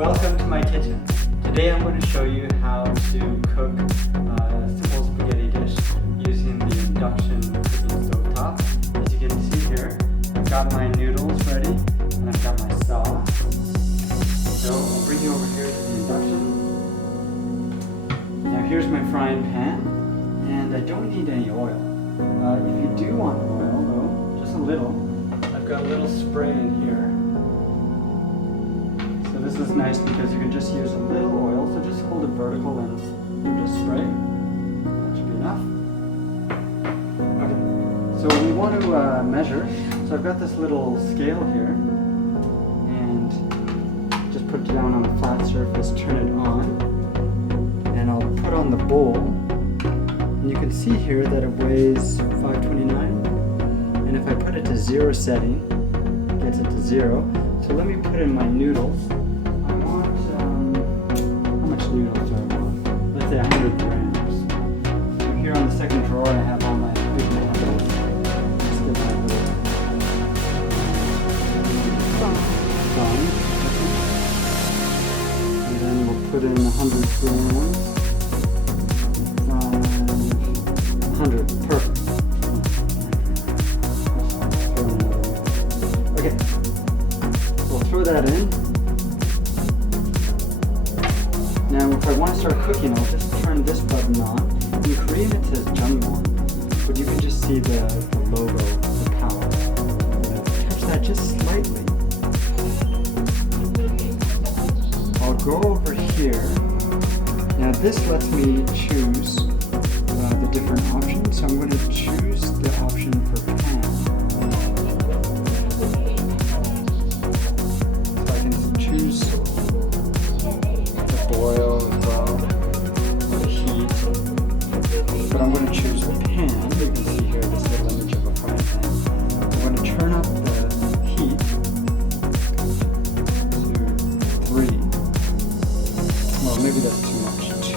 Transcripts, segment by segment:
Welcome to my kitchen. Today I'm going to show you how to cook a simple spaghetti dish using the induction cooking stove top. As you can see here, I've got my noodles ready and I've got my sauce. So I'll bring you over here to the induction. Now here's my frying pan, and I don't need any oil. If you do want oil though, just a little, I've got a little spray in here. This is nice because you can just use a little oil, so just hold it vertical and give it a spray. That should be enough. Okay, so we want to measure. So I've got this little scale here, and just put it down on a flat surface, turn it on, and I'll put on the bowl. And you can see here that it weighs 529, and if I put it to 0 setting, it gets it to 0. So let me put in my noodles. Noodles are about, let's say 100 grams. So here on the second drawer I have all my big noodles. Just get my little thong. And then we'll put in 100 grams. 100, perfect. Okay, we'll throw that in. Now if I want to start cooking, I'll just turn this button on. In Korean it says Jungwon, but you can just see the logo, the power. Touch that just slightly. I'll go over here. Now this lets me choose the different options, so I'm going to choose the option for pan. So I can choose oil as well, or the heat, but I'm going to choose the pan. You can see here this little image of a frying pan. I'm going to turn up the heat to 3. Well, maybe that's too much, 2.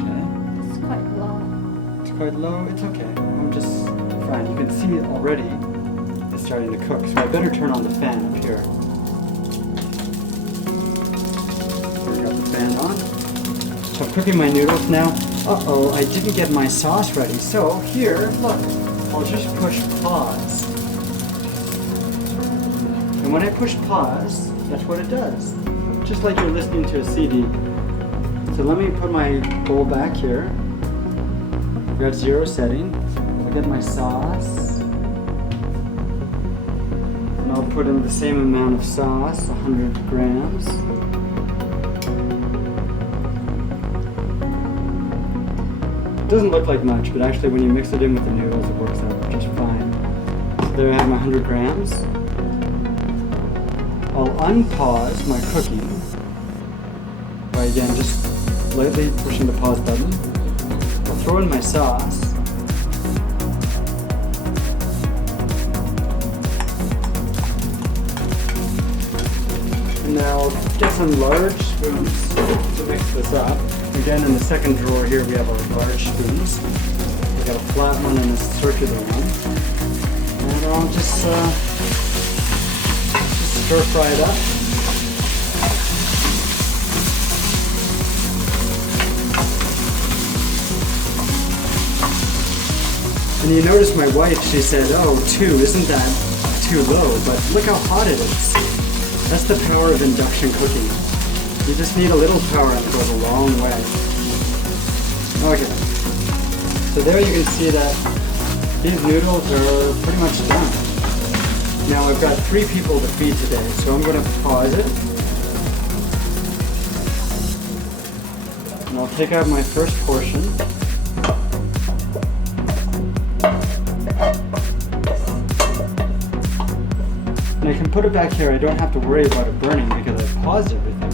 Okay. It's quite low. It's quite low? It's okay. I'm just frying. You can see it already is starting to cook, so I better turn on the fan up here. On. So I'm cooking my noodles now. Uh-oh, I didn't get my sauce ready. So here, look, I'll just push pause. And when I push pause, that's what it does. Just like you're listening to a CD. So let me put my bowl back here. I've got 0 setting. I'll get my sauce. And I'll put in the same amount of sauce, 100 grams. It doesn't look like much, but actually when you mix it in with the noodles, it works out just fine. So there I have my 100 grams. I'll unpause my cooking by again just lightly pushing the pause button. I'll throw in my sauce. And now I'll get some large spoons to mix this up. Again, in the second drawer here we have our large spoons. We've got a flat one and a circular one. And I'll just stir fry it up. And you notice my wife, she said, oh, 2, isn't that too low? But look how hot it is. That's the power of induction cooking. You just need a little power and it goes a long way. Okay, so there you can see that these noodles are pretty much done. Now I've got 3 people to feed today, so I'm going to pause it. And I'll take out my first portion. And I can put it back here. I don't have to worry about it burning because I paused everything.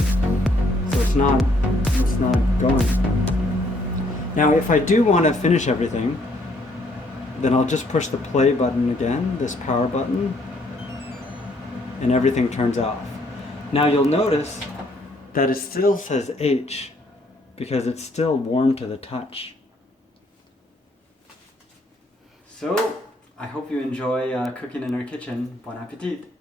So it's not going. Now if I do want to finish everything, then I'll just push the play button again, this power button, and everything turns off. Now you'll notice that it still says H because it's still warm to the touch. So I hope you enjoy cooking in our kitchen. Bon appetit!